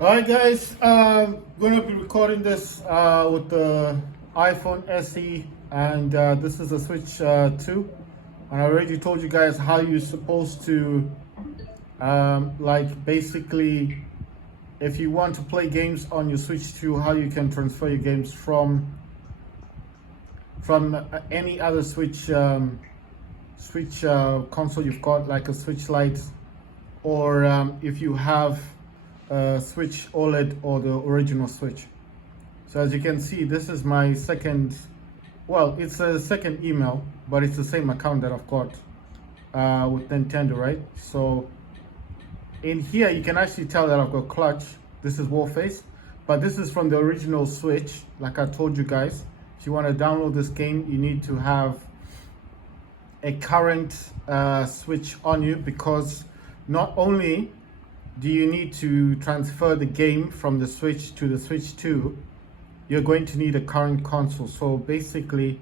All right, guys. Gonna be recording this with the iPhone SE, and this is the Switch 2. And I already told you guys how you're supposed to, like, basically, if you want to play games on your Switch 2, how you can transfer your games from any other Switch console you've got, like a Switch Lite, or if you have Switch OLED or the original Switch. So as you can see, this is my second, well, it's a second email, but it's the same account that I've got with Nintendo, right? So in here, you can actually tell that I've got Clutch. This is Warface, but this is from the original Switch. Like I told you guys, if you want to download this game, you need to have a current Switch on you, because not only do you need to transfer the game from the Switch to the Switch 2, you're going to need a current console. So basically,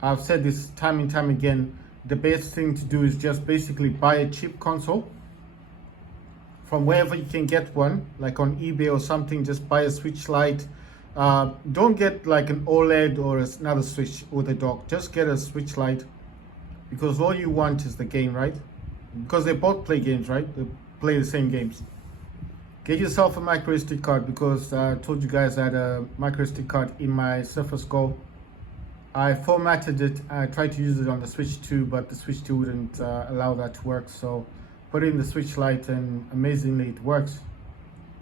I've said this time and time again, the best thing to do is just basically buy a cheap console from wherever you can get one, like on eBay or something. Just buy a Switch Lite. Don't get like an OLED or another Switch with a dock. Just get a Switch Lite, because all you want is the game, right? Because they both play games, right? They play the same games. Get yourself a micro SD card, because I told you guys I had a micro SD card in my Surface Go. I formatted it. I tried to use it on the Switch 2, but the Switch 2 wouldn't allow that to work. So put it in the Switch Lite, and amazingly it works.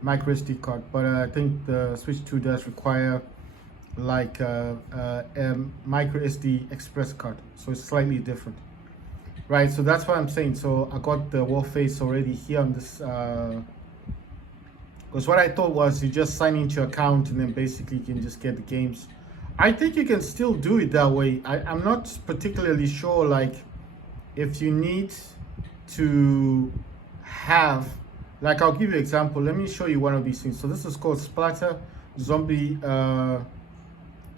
Micro SD card, but I think the Switch 2 does require like a micro SD express card, so it's slightly different, right? So that's what I'm saying. So I got the Warface already here on this, because what I thought was you just sign into your account and then basically you can just get the games. I think you can still do it that way. I'm not particularly sure, like, if you need to have, like, I'll give you an example. Let me show you one of these things. So this is called Splatter Zombie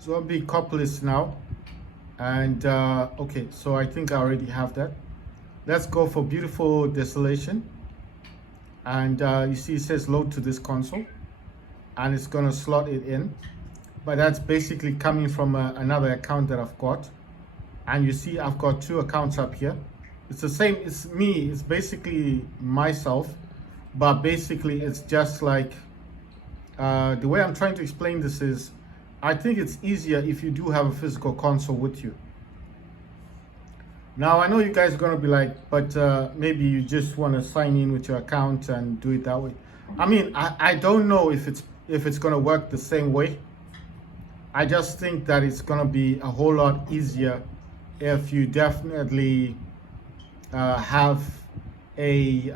Copolis now. And okay, so I think I already have that. Let's go for Beautiful Desolation. And you see it says load to this console, and it's gonna slot it in. But that's basically coming from another account that I've got. And you see I've got two accounts up here. It's the same, it's me, it's basically myself, but basically it's just like, the way I'm trying to explain this is, I think it's easier if you do have a physical console with you. Now I know you guys are gonna be like, but maybe you just want to sign in with your account and do it that way. I mean, I don't know if it's gonna work the same way. I just think that it's gonna be a whole lot easier if you definitely have a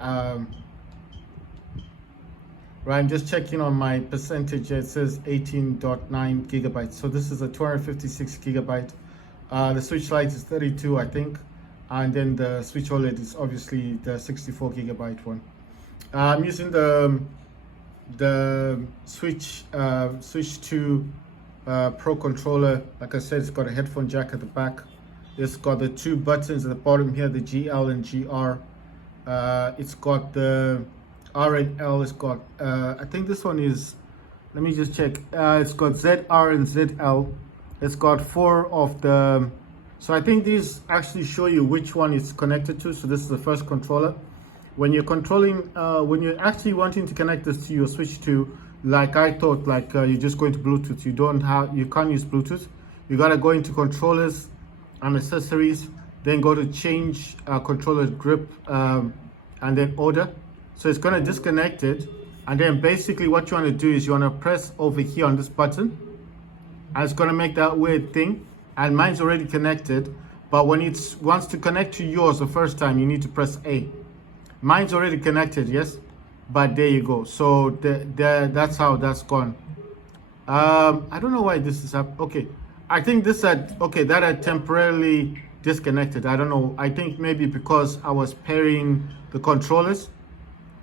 right. I'm just checking on my percentage. It says 18.9 gigabytes. So this is a 256 gigabyte. The Switch Lite is 32, I think, and then the Switch OLED is obviously the 64 gigabyte one. I'm using the Switch 2 Pro controller. Like I said, it's got a headphone jack at the back. It's got the two buttons at the bottom here, the GL and GR. It's got the R and L. It's got, I think this one is, let me just check. It's got ZR and ZL. It's got four of the, so I think these actually show you which one it's connected to. So this is the first controller. When you're controlling, when you're actually wanting to connect this to your Switch 2, like I thought, like you're just going to Bluetooth. You can't use Bluetooth. You gotta go into controllers and accessories, then go to change controller grip, and then order. So it's gonna disconnect it, and then basically what you wanna do is you wanna press over here on this button, and it's gonna make that weird thing. And mine's already connected, but when it wants to connect to yours the first time, you need to press A. Mine's already connected, yes, but there you go. So that's how that's gone. I don't know why this is up. Okay, I think this had, okay, that had temporarily disconnected. I don't know. I think maybe because I was pairing the controllers.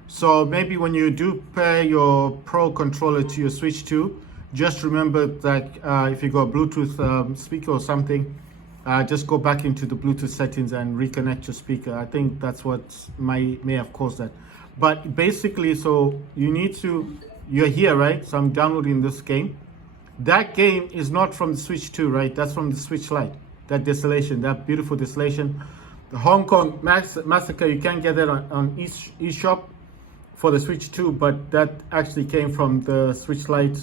So maybe when you do pair your Pro controller to your Switch 2, just remember that if you got Bluetooth speaker or something, just go back into the Bluetooth settings and reconnect your speaker. I think that's what may have caused that. But basically, so you need to you're here, right? So I'm downloading this game. That game is not from the Switch 2, right? That's from the Switch Lite. That Desolation, that beautiful Desolation. The Hong Kong Massacre, you can't get that on eShop for the Switch 2, but that actually came from the Switch Lite.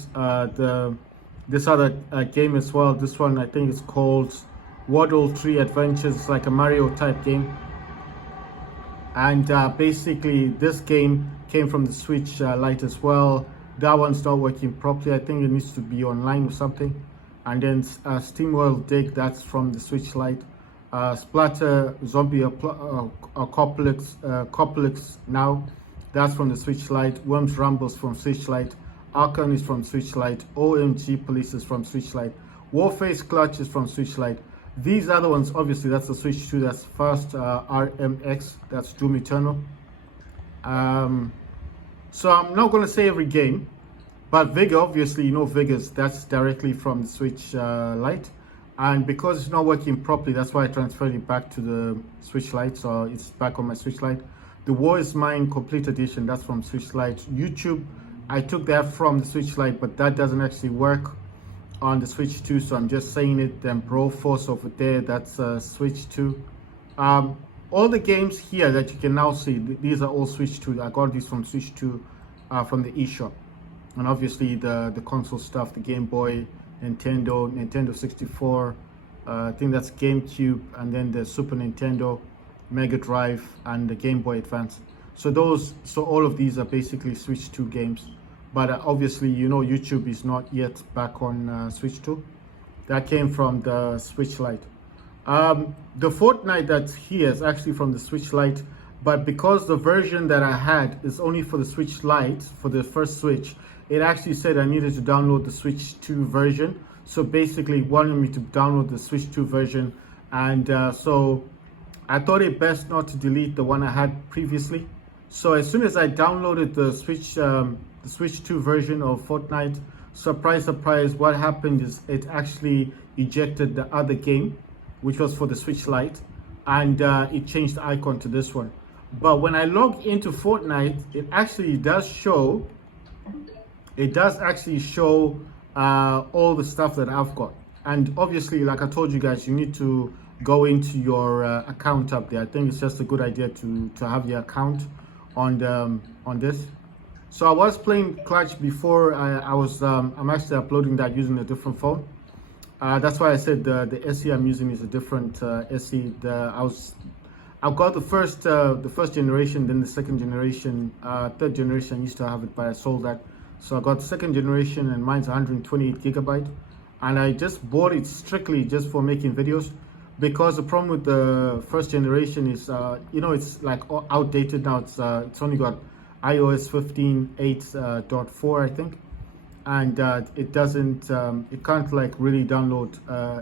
This other game as well. This one I think is called Waddle Tree Adventures. It's like a Mario type game. And basically this game came from the Switch Lite as well. That one's not working properly. I think it needs to be online or something. And then SteamWorld Dig, that's from the Switch Lite. Splatter Zombie Apocalypse Now, that's from the Switch Lite. Worms Rumbles from Switch Lite. Archon is from Switch Lite. OMG Police is from Switch Lite. Warface Clutch is from Switch Lite. These other ones, obviously, that's the Switch 2. That's Fast RMX. That's Doom Eternal. So I'm not going to say every game, but Vigor, obviously, you know Vigor's, that's directly from the Switch Lite. And because it's not working properly, that's why I transferred it back to the Switch Lite. So it's back on my Switch Lite. The War is Mine Complete Edition, that's from Switch Lite. YouTube, I took that from the Switch Lite, but that doesn't actually work on the Switch 2, so I'm just saying it. Then Broforce over there, that's Switch 2. All the games here that you can now see, these are all Switch 2. I got these from Switch 2 from the eShop. And obviously the console stuff, the Game Boy, Nintendo 64, I think that's GameCube, and then the Super Nintendo, Mega Drive, and the Game Boy Advance. So all of these are basically Switch 2 games. But obviously, you know, YouTube is not yet back on Switch 2. That came from the Switch Lite. The Fortnite that's here is actually from the Switch Lite, but because the version that I had is only for the Switch Lite, for the first Switch, it actually said I needed to download the Switch 2 version. So basically, it wanted me to download the Switch 2 version, and so I thought it best not to delete the one I had previously. So as soon as I downloaded the Switch 2 version of Fortnite, surprise, surprise, what happened is it actually ejected the other game, which was for the Switch Lite, and it changed the icon to this one. But when I log into Fortnite, it actually does show, all the stuff that I've got. And obviously, like I told you guys, you need to go into your account up there. I think it's just a good idea to have your account on this. So I was playing Clutch before. I'm actually uploading that using a different phone. That's why I said the SE I'm using is a different SE. I've got the first generation, then the second generation, third generation. I used to have it, but I sold that. So I got the second generation, and mine's 128 gigabyte. And I just bought it strictly just for making videos, because the problem with the first generation is, it's like outdated now. It's only got iOS 15.8.4, I think, and it can't like really download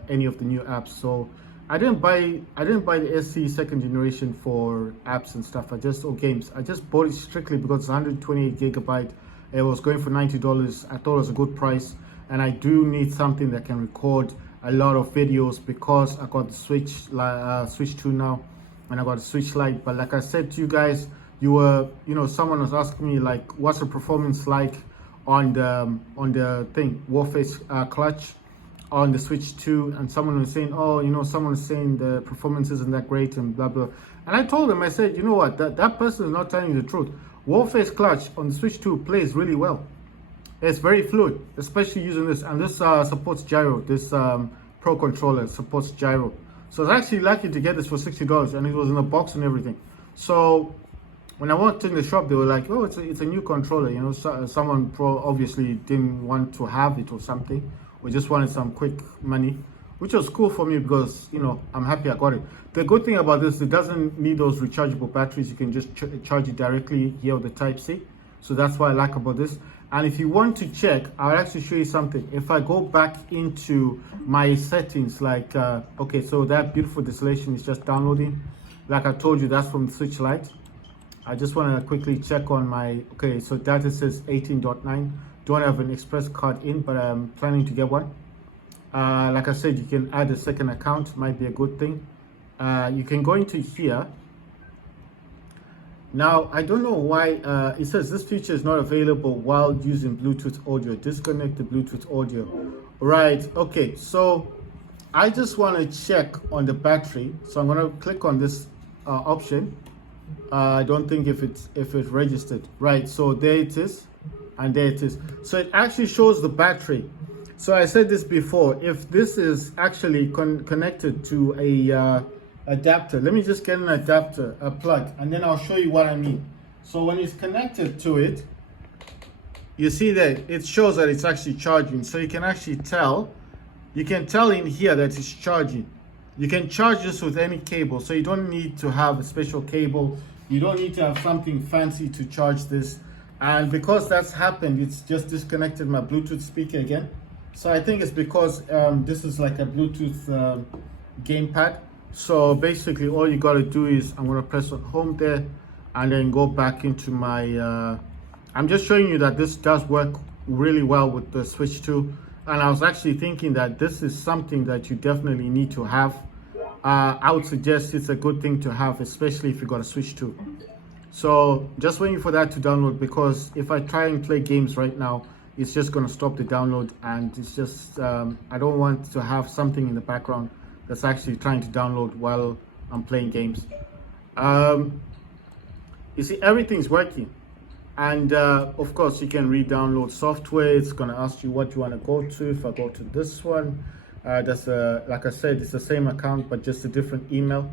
any of the new apps. So I didn't buy the SC second generation for apps and stuff. Or games. I just bought it strictly because it's 128 gigabyte. It was going for $90. I thought it was a good price, and I do need something that can record a lot of videos because I got the Switch 2 now, and I got the Switch Lite. But like I said to you guys, someone was asking me like, what's the performance like on the thing, Warface Clutch on the Switch 2, and someone was saying, someone was saying the performance isn't that great and blah blah. And I told them, I said, you know what, that person is not telling you the truth. Warface Clutch on the Switch 2 plays really well. It's very fluid, especially using this, and this supports gyro. This Pro controller supports gyro. So I was actually lucky to get this for $60, and it was in a box and everything. So when I walked in the shop, they were like, "Oh, it's a new controller." Someone obviously didn't want to have it or something, or just wanted some quick money, which was cool for me because I'm happy I got it. The good thing about this, it doesn't need those rechargeable batteries. You can just charge it directly here with the Type-C. So that's what I like about this. And if you want to check, I'll actually show you something. If I go back into my settings, like, okay, so that beautiful Desolation is just downloading. Like I told you, that's from the Switch Lite. I just want to quickly check on my, okay, so data says 18.9. Don't have an express card in, but I'm planning to get one. Like I said, you can add a second account, might be a good thing. You can go into here. Now, I don't know why it says this feature is not available while using Bluetooth audio. Disconnect the Bluetooth audio. Right, okay, so I just want to check on the battery. So I'm going to click on this option. I don't think if it's registered. Right, so there it is, and there it is. So it actually shows the battery. So I said this before, if this is actually connected to a adapter, let me just get an adapter, a plug, and then I'll show you what I mean. So when it's connected to it, you see that it shows that it's actually charging. So you can actually tell, you can tell in here that it's charging. You can charge this with any cable, so you don't need to have a special cable. You don't need to have something fancy to charge this. And because that's happened, it's just disconnected my Bluetooth speaker again. So I think it's because this is like a Bluetooth gamepad. So basically all you got to do is I'm going to press on home there and then go back into my I'm just showing you that this does work really well with the Switch 2. And I was actually thinking that this is something that you definitely need to have. I would suggest it's a good thing to have, especially if you got a Switch 2. So just waiting for that to download, because if I try and play games right now, it's just going to stop the download, and it's just I don't want to have something in the background that's actually trying to download while I'm playing games. You see, everything's working, and of course you can re-download software. It's going to ask you what you want to go to. If I go to this one, that's like I said, it's the same account but just a different email.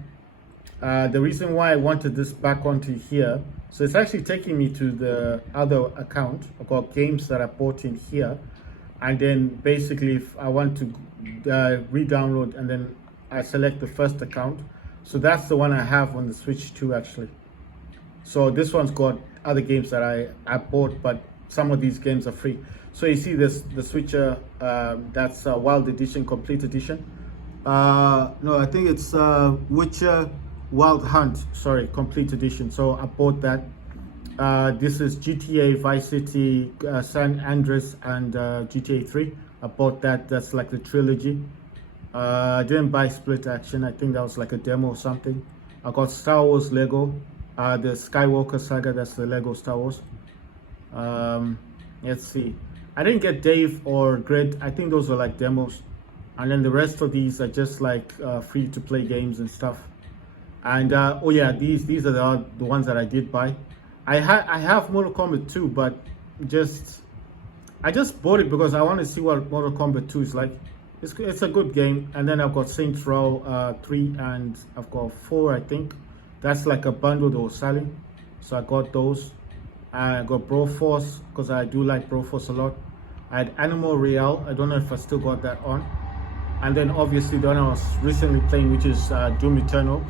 The reason why I wanted this back onto here, so it's actually taking me to the other account. I've got games that I bought in here, and then basically if I want to re-download, and then I select the first account. So that's the one I have on the Switch 2 actually. So this one's got other games that I bought, but some of these games are free. So you see this, the Switcher, that's Wild Edition, Complete Edition. No, I think it's Witcher Wild Hunt, sorry, Complete Edition. So I bought that. This is GTA, Vice City, San Andreas, and GTA 3. I bought that. That's like the trilogy. I didn't buy Split Action. I think that was like a demo or something. I got Star Wars Lego, the Skywalker Saga. That's the Lego Star Wars. Let's see. I didn't get Dave or Grid. I think those were like demos. And then the rest of these are just like free to play games and stuff. And oh yeah, these are the ones that I did buy. I have Mortal Kombat 2, but I just bought it because I want to see what Mortal Kombat 2 is like. It's a good game. And then I've got Saints Row 3 and I've got 4, I think. That's like a bundle that was selling, so I got those. I got Broforce because I do like Broforce a lot. I had Animal Real. I don't know if I still got that on. And then obviously the one I was recently playing, which is Doom Eternal.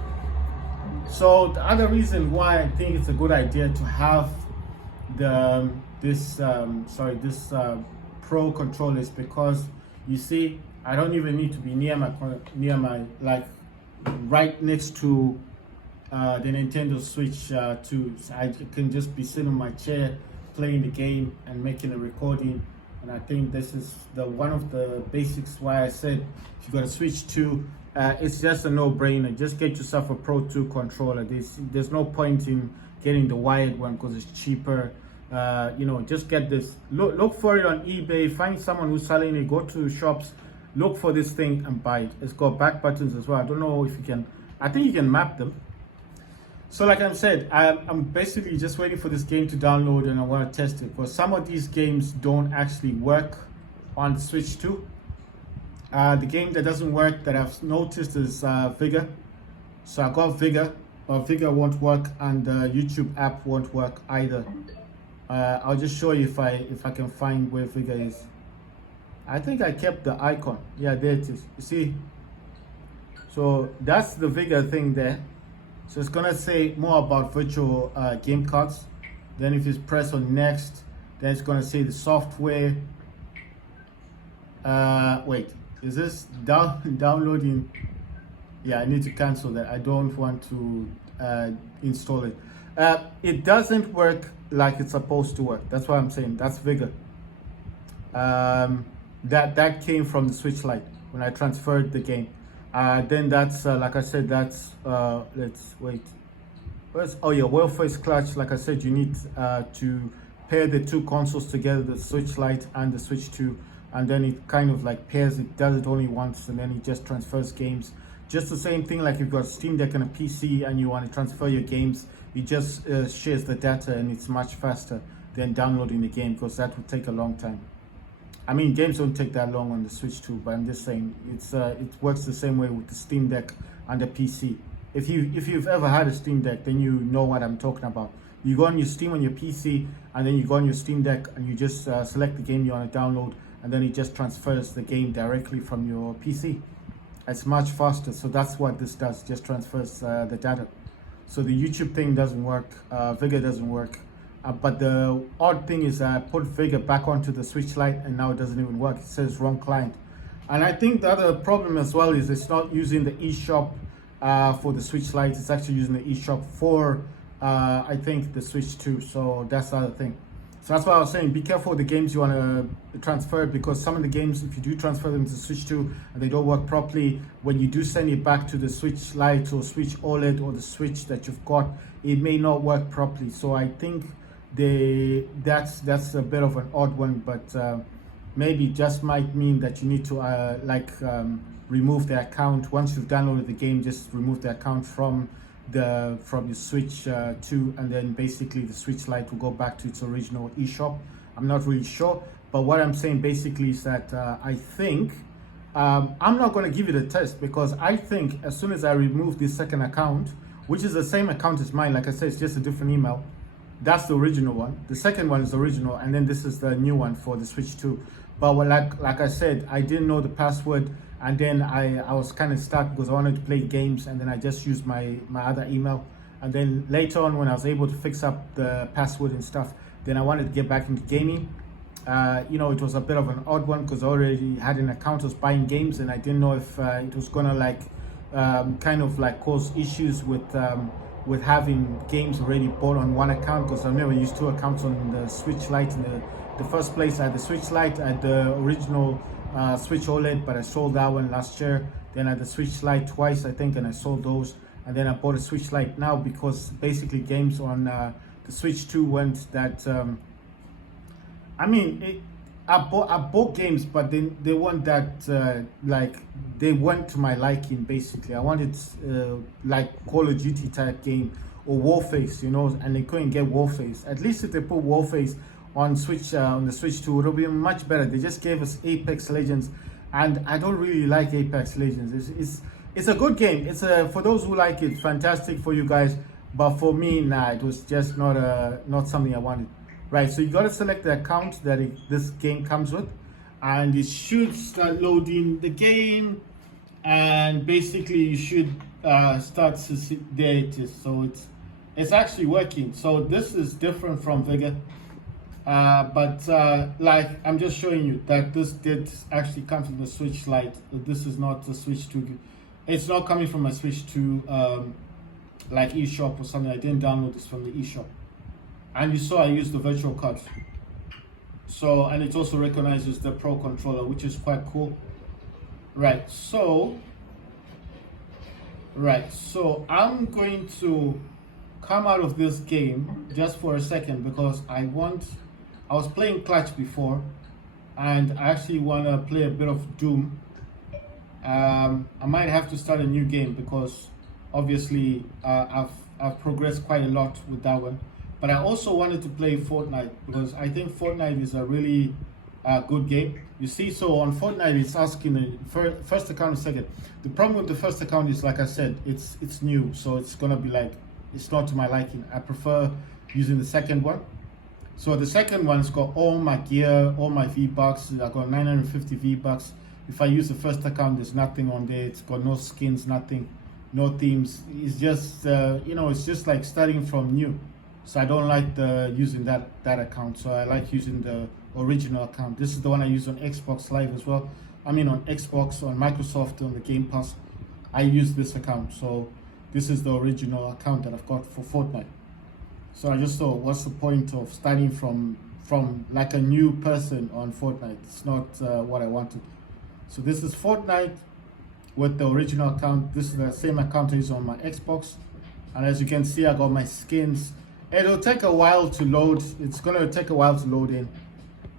So the other reason why I think it's a good idea to have this Pro controller is because you see, I don't even need to be near my like right next to the Nintendo Switch 2. So I can just be sitting on my chair playing the game and making a recording. And I think this is one of the basics why I said if you got a Switch 2, it's just a no-brainer. Just get yourself a Pro 2 controller. There's no point in getting the wired one because it's cheaper. You know, just get this. Look for it on eBay. Find someone who's selling it. Go to shops. Look for this thing and buy it. It's got back buttons as well. I don't know if you can. I think you can map them. So like I said, I'm basically just waiting for this game to download and I want to test it. Because some of these games don't actually work on the Switch 2. The game that doesn't work that I've noticed is Vigor. So I got Vigor, but Vigor won't work, and the YouTube app won't work either. I'll just show you if I can find where Vigor is. I think I kept the icon. Yeah, there it is. You see? So that's the Vigor thing there. So it's gonna say more about virtual game cards. Then if you press on next, then it's gonna say the software. Wait, is this downloading? Yeah, I need to cancel that. I don't want to install it. It doesn't work like it's supposed to work. That's what I'm saying. That's Vigor. That came from the Switch Lite when I transferred the game. Then that's like I said, that's let's wait. Oh yeah, well, first clutch, like I said, you need to pair the two consoles together, the Switch Lite and the Switch 2, and then it kind of like pairs it, does it only once, and then it just transfers games. Just the same thing like you've got Steam Deck and a PC and you want to transfer your games, it just shares the data, and it's much faster than downloading the game, because that would take a long time. I mean, games don't take that long on the Switch 2, but I'm just saying it works the same way with the Steam Deck and the PC. If you've ever had a Steam Deck, then you know what I'm talking about. You go on your Steam on your PC, and then you go on your Steam Deck, and you just select the game you want to download, and then it just transfers the game directly from your PC. It's much faster, so that's what this does. Just transfers the data. So the YouTube thing doesn't work. Vigor doesn't work. But the odd thing is I put Vigor back onto the Switch Lite, and now it doesn't even work. It says wrong client. And I think the other problem as well is it's not using the eShop for the Switch Lite. It's actually using the eShop for I think the Switch 2. So that's the other thing. So that's why I was saying, be careful with the games you want to transfer, because some of the games, if you do transfer them to Switch 2 and they don't work properly, when you do send it back to the Switch Lite or Switch OLED or the Switch that you've got, it may not work properly. So I think that's a bit of an odd one, but maybe just might mean that you need to remove the account. Once you've downloaded the game, just remove the account from your Switch 2, and then basically the Switch Lite will go back to its original eShop. I'm not really sure, but what I'm saying basically is that I think I'm not going to give you the test, because I think as soon as I remove this second account, which is the same account as mine, like I said, it's just a different email. That's the original one. The second one is the original, and then this is the new one for the Switch 2. But like I said, I didn't know the password, and then I was kind of stuck because I wanted to play games, and then I just used my other email. And then later on, when I was able to fix up the password and stuff, then I wanted to get back into gaming. It was a bit of an odd one because I already had an account, I was buying games, and I didn't know if it was gonna kind of cause issues with having games already bought on one account, because I've never used two accounts on the Switch Lite. In the first place, I had the Switch Lite, I had the original Switch OLED, but I sold that one last year. Then I had the Switch Lite twice, I think, and I sold those. And then I bought a Switch Lite now, because basically games on the Switch 2 went that. I bought games, but they weren't that they went to my liking. Basically, I wanted Call of Duty type game or Warface, and they couldn't get Warface. At least if they put Warface on Switch on the Switch 2, it'll be much better. They just gave us Apex Legends, and I don't really like Apex Legends. It's a good game. It's for those who like it, fantastic for you guys. But for me, nah, it was just not something I wanted. Right, so you got to select the account that this game comes with, and it should start loading the game, and basically you should start to see, there it is. So it's actually working. So this is different from Vigor, but I'm just showing you that this did actually come from the Switch Lite. This is not the Switch 2. It's not coming from a Switch 2 eShop or something. I didn't download this from the eShop. And you saw I used the virtual card. So, and it also recognizes the Pro controller, which is quite cool. Right, so I'm going to come out of this game just for a second, because I was playing Clutch before, and I actually want to play a bit of Doom. I might have to start a new game, because obviously I've progressed quite a lot with that one. But I also wanted to play Fortnite, because I think Fortnite is a really good game. You see, so on Fortnite, it's asking the first account and second. The problem with the first account is, like I said, it's new, so it's gonna be it's not to my liking. I prefer using the second one. So the second one's got all my gear, all my V-Bucks. I got 950 V-Bucks. If I use the first account, there's nothing on there. It's got no skins, nothing, no themes. It's just it's just like starting from new. So I don't like using that account. So I like using the original account. This is the one I use on Xbox Live as well. I mean on Xbox, on Microsoft, on the Game Pass. I use this account. So this is the original account that I've got for Fortnite. So I just thought, what's the point of starting from like a new person on Fortnite? It's not what I wanted. So this is Fortnite with the original account. This is the same account I use on my Xbox. And as you can see, I got my skins. It'll take a while to load. It's gonna take a while to load in.